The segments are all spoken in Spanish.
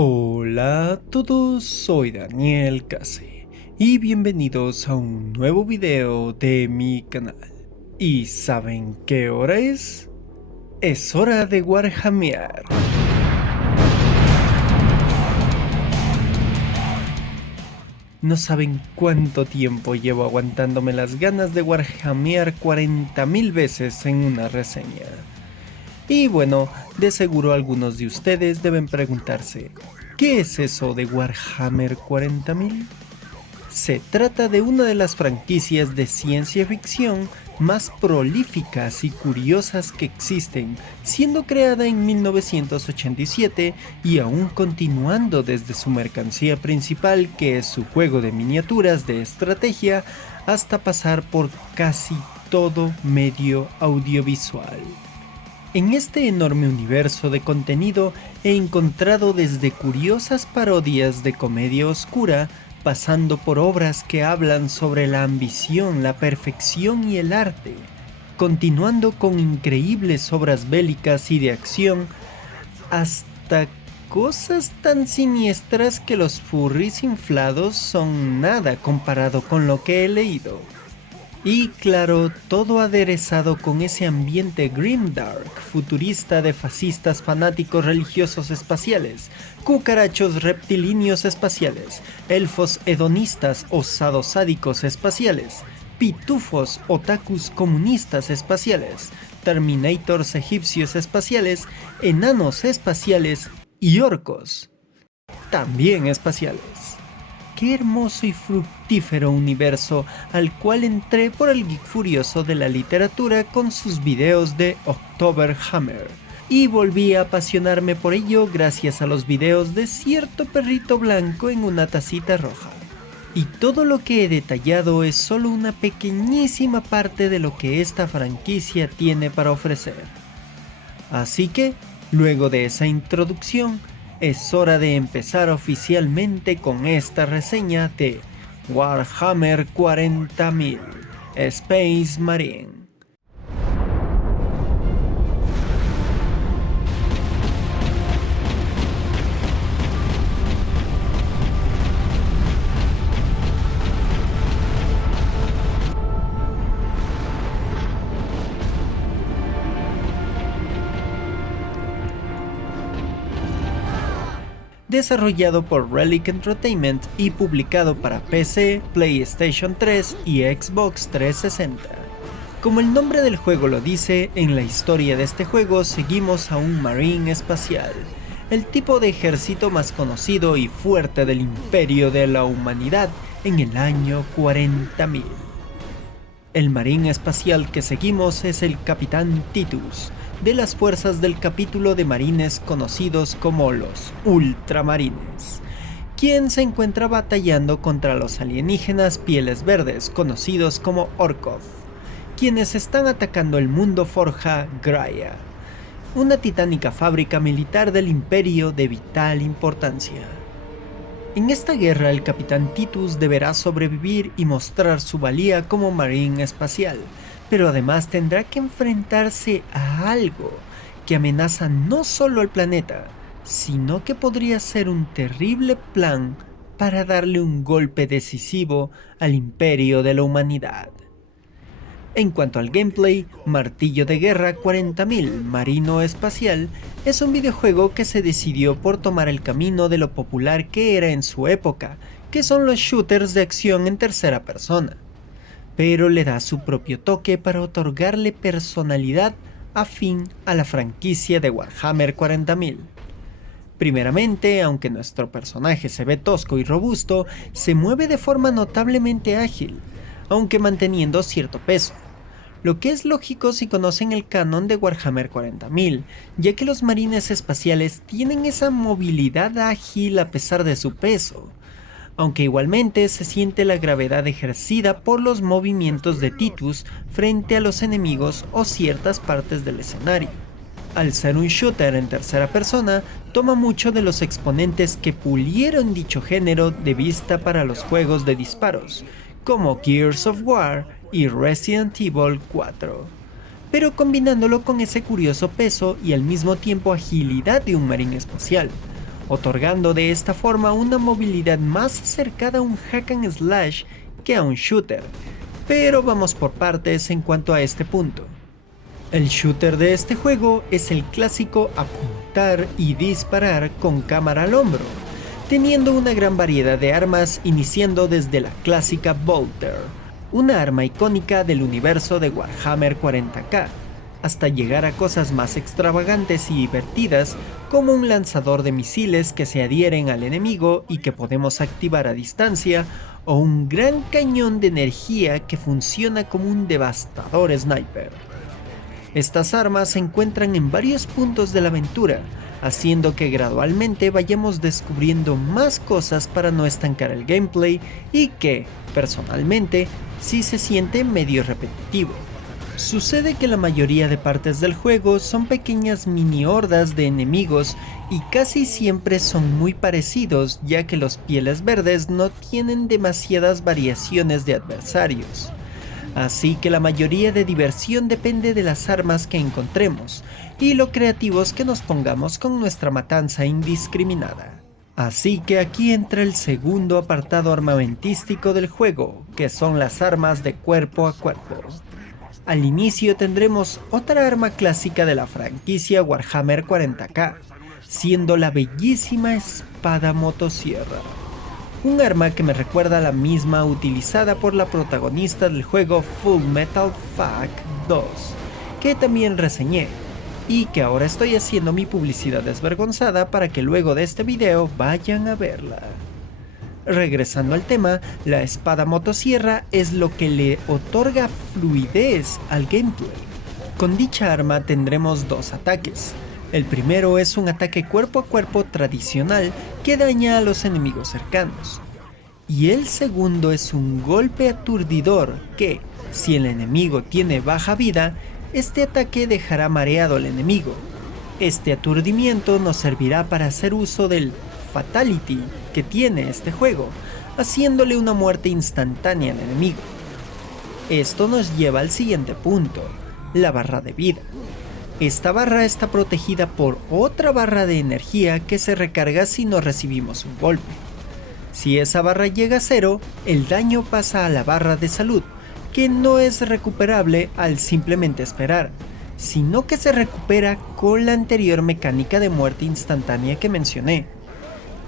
Hola a todos, soy Daniel Case y bienvenidos a un nuevo video de mi canal. ¿Y saben qué hora es? Es hora de warhamear. No saben cuánto tiempo llevo aguantándome las ganas de warhamear 40.000 veces en una reseña. Y bueno, de seguro algunos de ustedes deben preguntarse, ¿qué es eso de Warhammer 40.000? Se trata de una de las franquicias de ciencia ficción más prolíficas y curiosas que existen, siendo creada en 1987 y aún continuando desde su mercancía principal, que es su juego de miniaturas de estrategia, hasta pasar por casi todo medio audiovisual. En este enorme universo de contenido he encontrado desde curiosas parodias de comedia oscura, pasando por obras que hablan sobre la ambición, la perfección y el arte, continuando con increíbles obras bélicas y de acción, hasta cosas tan siniestras que los furries inflados son nada comparado con lo que he leído. Y claro, todo aderezado con ese ambiente grimdark, futurista de fascistas fanáticos religiosos espaciales, cucarachos reptilíneos espaciales, elfos hedonistas o sadosádicos espaciales, pitufos otakus comunistas espaciales, terminators egipcios espaciales, enanos espaciales y orcos, también espaciales. Qué hermoso y fructífero universo al cual entré por el geek furioso de la literatura con sus videos de October Hammer, y volví a apasionarme por ello gracias a los videos de cierto perrito blanco en una tacita roja. Y todo lo que he detallado es solo una pequeñísima parte de lo que esta franquicia tiene para ofrecer. Así que, luego de esa introducción, es hora de empezar oficialmente con esta reseña de Warhammer 40.000 Space Marine. Desarrollado por Relic Entertainment y publicado para PC, PlayStation 3 y Xbox 360. Como el nombre del juego lo dice, en la historia de este juego seguimos a un Marine espacial, el tipo de ejército más conocido y fuerte del imperio de la humanidad en el año 40.000. El Marine espacial que seguimos es el Capitán Titus, de las fuerzas del capítulo de marines conocidos como los Ultramarines, quien se encuentra batallando contra los alienígenas pieles verdes conocidos como Orkoth, quienes están atacando el mundo forja Graia, una titánica fábrica militar del imperio de vital importancia. En esta guerra el Capitán Titus deberá sobrevivir y mostrar su valía como marine espacial, pero además tendrá que enfrentarse a algo que amenaza no solo al planeta, sino que podría ser un terrible plan para darle un golpe decisivo al imperio de la humanidad. En cuanto al gameplay, Martillo de Guerra 40.000 Marino Espacial es un videojuego que se decidió por tomar el camino de lo popular que era en su época, que son los shooters de acción en tercera persona, pero le da su propio toque para otorgarle personalidad afín a la franquicia de Warhammer 40.000. Primeramente, aunque nuestro personaje se ve tosco y robusto, se mueve de forma notablemente ágil, aunque manteniendo cierto peso, lo que es lógico si conocen el canon de Warhammer 40.000, ya que los marines espaciales tienen esa movilidad ágil a pesar de su peso, aunque igualmente se siente la gravedad ejercida por los movimientos de Titus frente a los enemigos o ciertas partes del escenario. Al ser un shooter en tercera persona, toma mucho de los exponentes que pulieron dicho género de vista para los juegos de disparos, como Gears of War y Resident Evil 4, pero combinándolo con ese curioso peso y al mismo tiempo agilidad de un marine espacial, otorgando de esta forma una movilidad más acercada a un hack and slash que a un shooter, pero vamos por partes en cuanto a este punto. El shooter de este juego es el clásico apuntar y disparar con cámara al hombro, teniendo una gran variedad de armas iniciando desde la clásica Bolter, una arma icónica del universo de Warhammer 40k, hasta llegar a cosas más extravagantes y divertidas como un lanzador de misiles que se adhieren al enemigo y que podemos activar a distancia, o un gran cañón de energía que funciona como un devastador sniper. Estas armas se encuentran en varios puntos de la aventura, haciendo que gradualmente vayamos descubriendo más cosas para no estancar el gameplay y que, personalmente, sí se siente medio repetitivo. Sucede que la mayoría de partes del juego son pequeñas mini hordas de enemigos y casi siempre son muy parecidos, ya que los pieles verdes no tienen demasiadas variaciones de adversarios. Así que la mayoría de diversión depende de las armas que encontremos y lo creativos que nos pongamos con nuestra matanza indiscriminada. Así que aquí entra el segundo apartado armamentístico del juego, que son las armas de cuerpo a cuerpo. Al inicio tendremos otra arma clásica de la franquicia Warhammer 40k, siendo la bellísima espada motosierra. Un arma que me recuerda a la misma utilizada por la protagonista del juego Full Metal Fac 2, que también reseñé, y que ahora estoy haciendo mi publicidad desvergonzada para que luego de este video vayan a verla. Regresando al tema, la espada motosierra es lo que le otorga fluidez al gameplay. Con dicha arma tendremos dos ataques. El primero es un ataque cuerpo a cuerpo tradicional que daña a los enemigos cercanos. Y el segundo es un golpe aturdidor que, si el enemigo tiene baja vida, este ataque dejará mareado al enemigo. Este aturdimiento nos servirá para hacer uso del Fatality que tiene este juego, haciéndole una muerte instantánea al enemigo. Esto nos lleva al siguiente punto, la barra de vida. Esta barra está protegida por otra barra de energía que se recarga si no recibimos un golpe. Si esa barra llega a cero, el daño pasa a la barra de salud, que no es recuperable al simplemente esperar, sino que se recupera con la anterior mecánica de muerte instantánea que mencioné.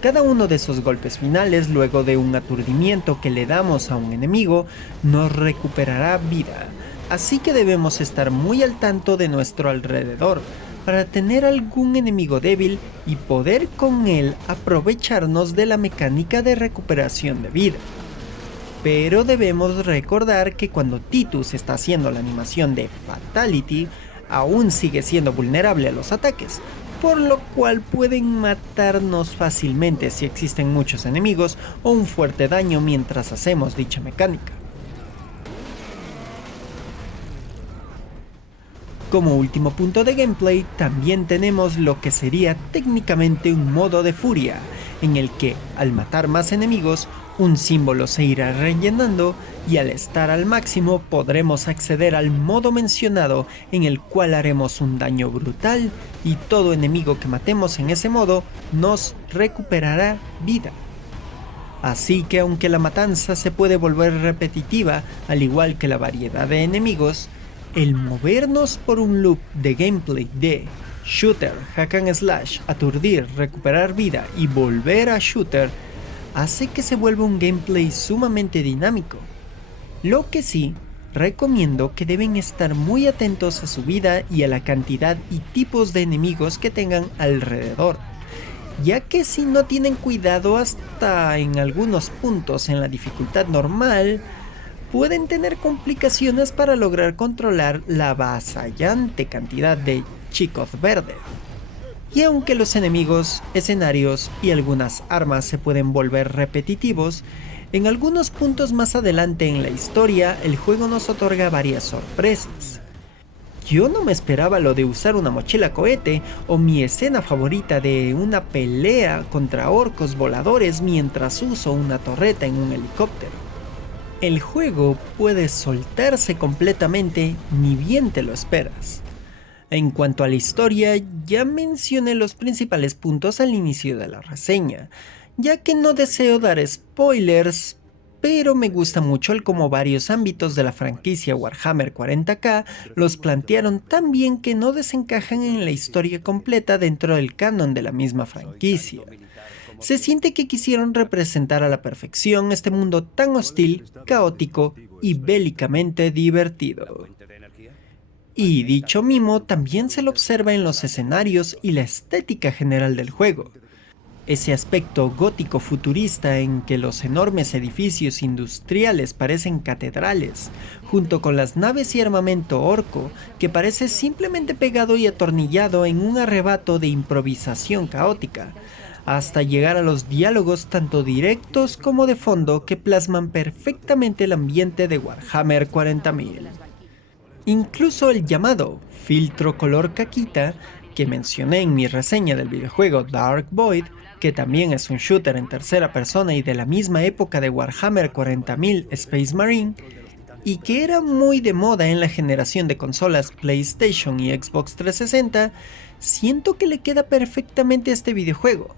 Cada uno de esos golpes finales, luego de un aturdimiento que le damos a un enemigo, nos recuperará vida, así que debemos estar muy al tanto de nuestro alrededor para tener algún enemigo débil y poder con él aprovecharnos de la mecánica de recuperación de vida. Pero debemos recordar que cuando Titus está haciendo la animación de Fatality, aún sigue siendo vulnerable a los ataques, por lo cual pueden matarnos fácilmente si existen muchos enemigos o un fuerte daño mientras hacemos dicha mecánica. Como último punto de gameplay, también tenemos lo que sería técnicamente un modo de furia, en el que al matar más enemigos, un símbolo se irá rellenando y al estar al máximo podremos acceder al modo mencionado, en el cual haremos un daño brutal y todo enemigo que matemos en ese modo nos recuperará vida. Así que aunque la matanza se puede volver repetitiva, al igual que la variedad de enemigos, el movernos por un loop de gameplay de shooter, hack and slash, aturdir, recuperar vida y volver a shooter hace que se vuelva un gameplay sumamente dinámico. Lo que sí, recomiendo que deben estar muy atentos a su vida y a la cantidad y tipos de enemigos que tengan alrededor, ya que si no tienen cuidado hasta en algunos puntos en la dificultad normal, pueden tener complicaciones para lograr controlar la avasallante cantidad de chicos verdes. Y aunque los enemigos, escenarios y algunas armas se pueden volver repetitivos, en algunos puntos más adelante en la historia el juego nos otorga varias sorpresas. Yo no me esperaba lo de usar una mochila cohete o mi escena favorita de una pelea contra orcos voladores mientras uso una torreta en un helicóptero. El juego puede soltarse completamente ni bien te lo esperas. En cuanto a la historia, ya mencioné los principales puntos al inicio de la reseña, ya que no deseo dar spoilers, pero me gusta mucho el cómo varios ámbitos de la franquicia Warhammer 40k los plantearon tan bien que no desencajan en la historia completa dentro del canon de la misma franquicia. Se siente que quisieron representar a la perfección este mundo tan hostil, caótico y bélicamente divertido. Y dicho mimo también se lo observa en los escenarios y la estética general del juego. Ese aspecto gótico futurista en que los enormes edificios industriales parecen catedrales, junto con las naves y armamento orco que parece simplemente pegado y atornillado en un arrebato de improvisación caótica, hasta llegar a los diálogos tanto directos como de fondo que plasman perfectamente el ambiente de Warhammer 40.000. Incluso el llamado filtro color caquita, que mencioné en mi reseña del videojuego Dark Void, que también es un shooter en tercera persona y de la misma época de Warhammer 40.000 Space Marine, y que era muy de moda en la generación de consolas PlayStation y Xbox 360, siento que le queda perfectamente a este videojuego.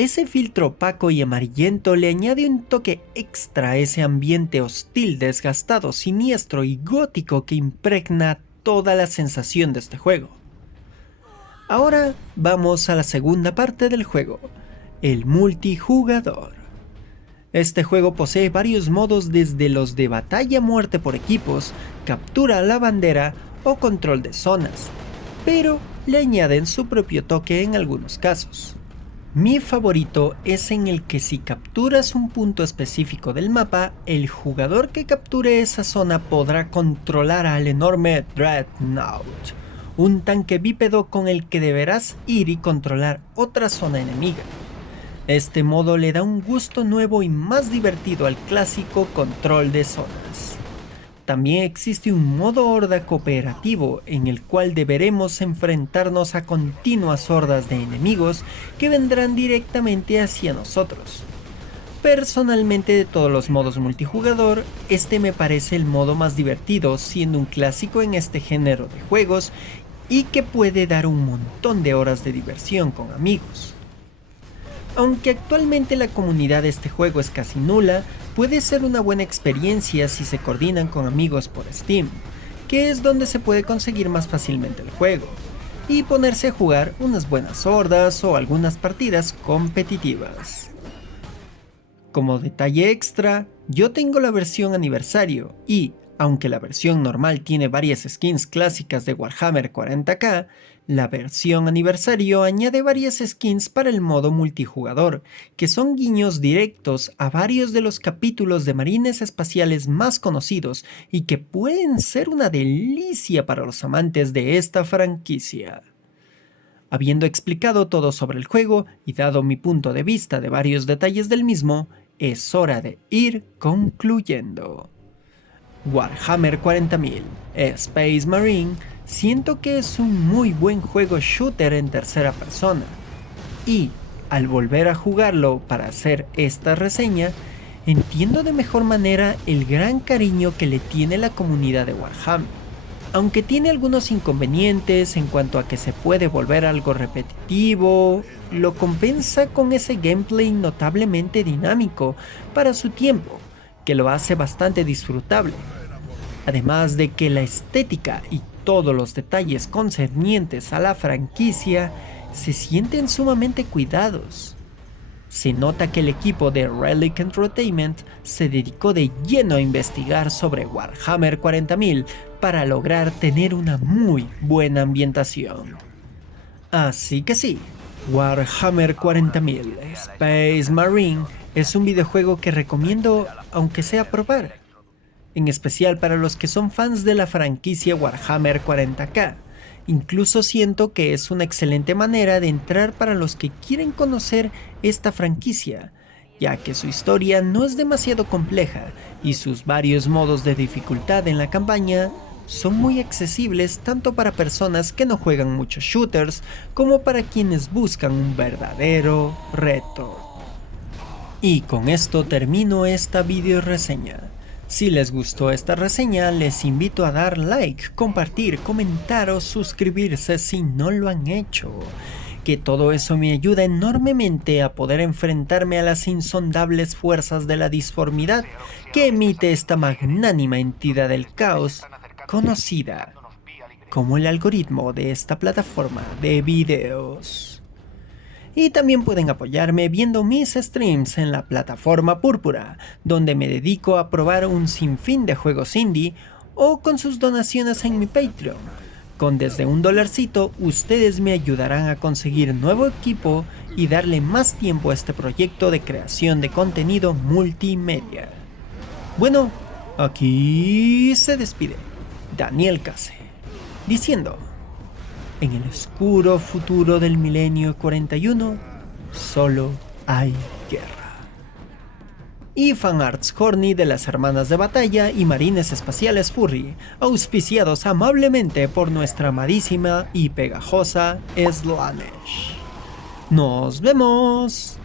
Ese filtro opaco y amarillento le añade un toque extra a ese ambiente hostil, desgastado, siniestro y gótico que impregna toda la sensación de este juego. Ahora vamos a la segunda parte del juego, el multijugador. Este juego posee varios modos desde los de batalla a muerte por equipos, captura a la bandera o control de zonas, pero le añaden su propio toque en algunos casos. Mi favorito es en el que si capturas un punto específico del mapa, el jugador que capture esa zona podrá controlar al enorme Dreadnought, un tanque bípedo con el que deberás ir y controlar otra zona enemiga. Este modo le da un gusto nuevo y más divertido al clásico control de zonas. También existe un modo horda cooperativo en el cual deberemos enfrentarnos a continuas hordas de enemigos que vendrán directamente hacia nosotros. Personalmente, de todos los modos multijugador, este me parece el modo más divertido, siendo un clásico en este género de juegos y que puede dar un montón de horas de diversión con amigos. Aunque actualmente la comunidad de este juego es casi nula, puede ser una buena experiencia si se coordinan con amigos por Steam, que es donde se puede conseguir más fácilmente el juego, y ponerse a jugar unas buenas hordas o algunas partidas competitivas. Como detalle extra, yo tengo la versión aniversario y, aunque la versión normal tiene varias skins clásicas de Warhammer 40k, la versión aniversario añade varias skins para el modo multijugador, que son guiños directos a varios de los capítulos de marines espaciales más conocidos y que pueden ser una delicia para los amantes de esta franquicia. Habiendo explicado todo sobre el juego y dado mi punto de vista de varios detalles del mismo, es hora de ir concluyendo. Warhammer 40.000 Space Marine siento que es un muy buen juego shooter en tercera persona, y al volver a jugarlo para hacer esta reseña, entiendo de mejor manera el gran cariño que le tiene la comunidad de Warhammer. Aunque tiene algunos inconvenientes en cuanto a que se puede volver algo repetitivo, lo compensa con ese gameplay notablemente dinámico para su tiempo, que lo hace bastante disfrutable. Además de que la estética y todos los detalles concernientes a la franquicia se sienten sumamente cuidados. Se nota que el equipo de Relic Entertainment se dedicó de lleno a investigar sobre Warhammer 40.000 para lograr tener una muy buena ambientación. Así que sí, Warhammer 40.000 Space Marine es un videojuego que recomiendo aunque sea probar, en especial para los que son fans de la franquicia Warhammer 40k. Incluso siento que es una excelente manera de entrar para los que quieren conocer esta franquicia, ya que su historia no es demasiado compleja y sus varios modos de dificultad en la campaña son muy accesibles tanto para personas que no juegan muchos shooters como para quienes buscan un verdadero reto. Y con esto termino esta video reseña. Si les gustó esta reseña, les invito a dar like, compartir, comentar o suscribirse si no lo han hecho, que todo eso me ayuda enormemente a poder enfrentarme a las insondables fuerzas de la disformidad que emite esta magnánima entidad del caos, conocida como el algoritmo de esta plataforma de videos. Y también pueden apoyarme viendo mis streams en la plataforma Púrpura, donde me dedico a probar un sinfín de juegos indie, o con sus donaciones en mi Patreon. Con desde $1 ustedes me ayudarán a conseguir nuevo equipo y darle más tiempo a este proyecto de creación de contenido multimedia. Bueno, aquí se despide Daniel Case, diciendo: en el oscuro futuro del milenio 41, solo hay guerra. Y fanarts horny de las hermanas de batalla y marines espaciales furry, auspiciados amablemente por nuestra amadísima y pegajosa Slanesh. ¡Nos vemos!